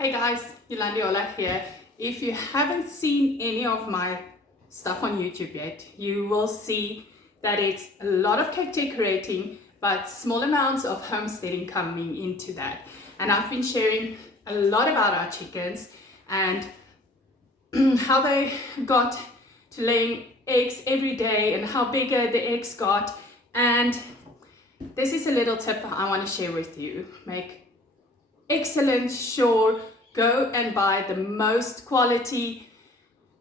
Hey guys, Yolandi Olaf here. If you haven't seen any of my stuff on YouTube yet, you will see that it's a lot of cake decorating, but small amounts of homesteading coming into that. And I've been sharing a lot about our chickens and how they got to laying eggs every day and how bigger the eggs got. And this is a little tip I want to share with you. Make excellent sure go and buy the most quality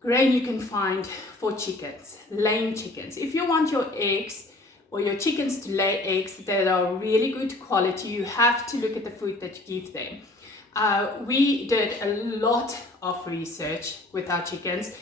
grain you can find for chickens, laying chickens. If you want your eggs or your chickens to lay eggs that are really good quality, you have to look at the food that you give them. We did a lot of research with our chickens.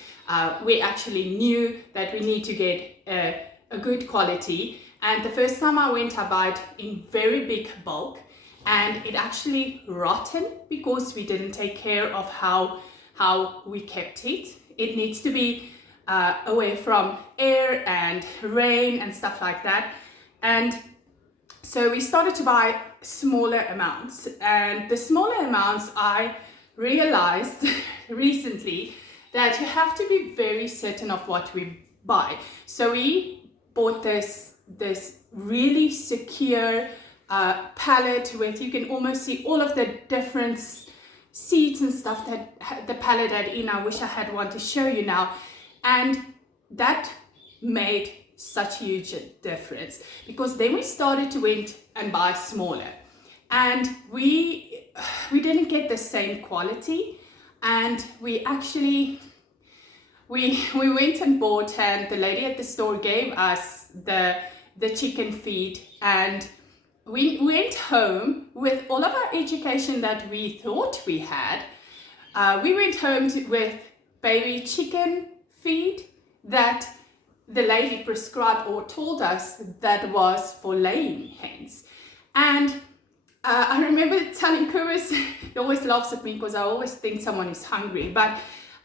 We actually knew that we need to get a good quality, and the first time I went, I bought in very big bulk, and it actually rotten because we didn't take care of how we kept it. It needs to be away from air and rain and stuff like that. And so we started to buy smaller amounts, and the smaller amounts I realized recently that you have to be very certain of what we buy. So we bought this really secure pallet with, you can almost see all of the different seeds and stuff that the pallet had in. I wish I had one to show you now. And that made such a huge difference, because then we started to went and buy smaller, and we didn't get the same quality. And we actually we went and bought, and the lady at the store gave us the chicken feed, and we went home with all of our education that we thought we had. We went home with baby chicken feed that the lady prescribed or told us that was for laying hens. And I remember telling Kobus, he always laughs at me because I always think someone is hungry, but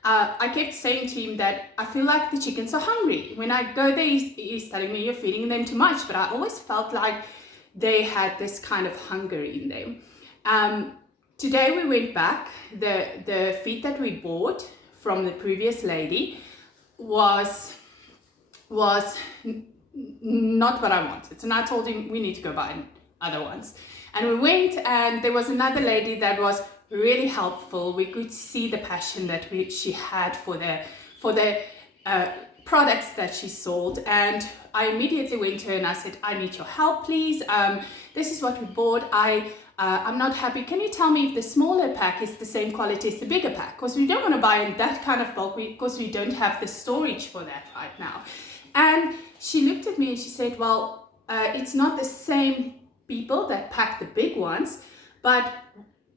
I kept saying to him that I feel like the chickens are hungry. When I go there, he's telling me you're feeding them too much, but I always felt like they had this kind of hunger in them. Today we went back. The feed that we bought from the previous lady was not what I wanted, and I told him we need to go buy other ones. And we went, and there was another lady that was really helpful. We could see the passion that she had for the products that she sold, and I immediately went to her and I said, I need your help, please. This is what we bought. I'm not happy. Can you tell me if the smaller pack is the same quality as the bigger pack? Because we don't want to buy in that kind of bulk, because we don't have the storage for that right now. And she looked at me and she said, well, it's not the same people that pack the big ones, but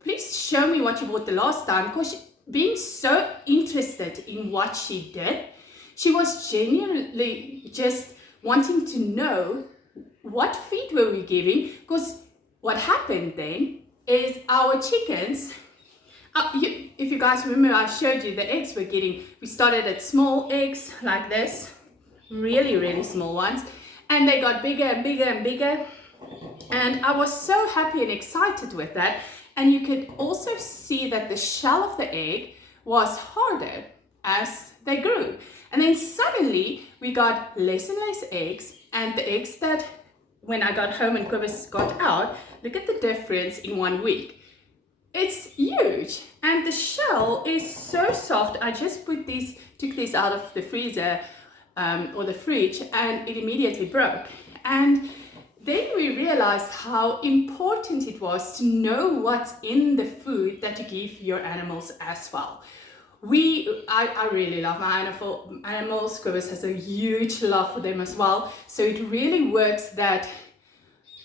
please show me what you bought the last time. Because being so interested in what she did, she was genuinely just wanting to know what feed were we giving. Because what happened then is our chickens, if you guys remember, I showed you the eggs we're getting. We started at small eggs like this, really, really small ones, and they got bigger and bigger and bigger. And I was so happy and excited with that. And you could also see that the shell of the egg was harder as they grew. And then suddenly we got less and less eggs, and the eggs that when I got home and Kobus got out, look at the difference in 1 week. It's huge, and the shell is so soft. I just took these out of the freezer or the fridge, and it immediately broke. And then we realized how important it was to know what's in the food that you give your animals as well. I really love my animals. Kobus has a huge love for them as well. So it really works that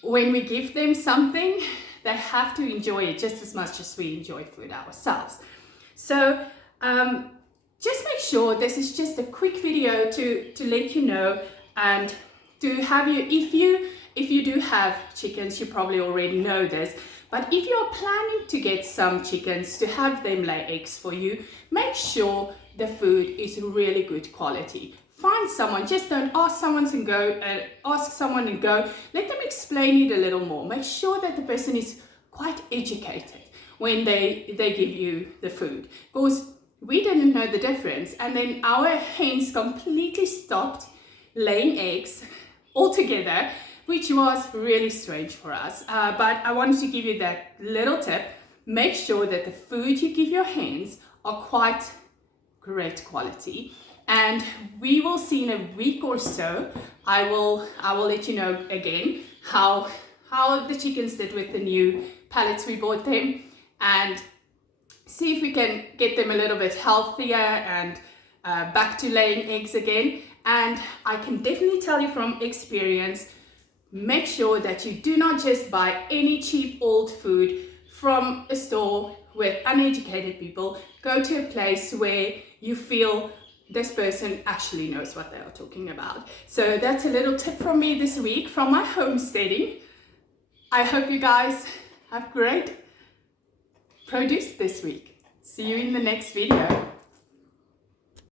when we give them something, they have to enjoy it just as much as we enjoy food ourselves. So just make sure this is just a quick video to let you know, and to have you, if you do have chickens, you probably already know this, but if you're planning to get some chickens to have them lay eggs for you, make sure the food is really good quality. Find someone, just don't ask someone and go. Let them explain it a little more. Make sure that the person is quite educated when they give you the food, because we didn't know the difference. And then our hens completely stopped laying eggs altogether, which was really strange for us. But I wanted to give you that little tip. Make sure that the food you give your hens are quite great quality. And we will see in a week or so, I will let you know again how the chickens did with the new pellets we bought them, and see if we can get them a little bit healthier and back to laying eggs again. And I can definitely tell you from experience, make sure that you do not just buy any cheap old food from a store with uneducated people. Go to a place where you feel this person actually knows what they are talking about. So that's a little tip from me this week from my homesteading. I hope you guys have great produce this week. See you in the next video.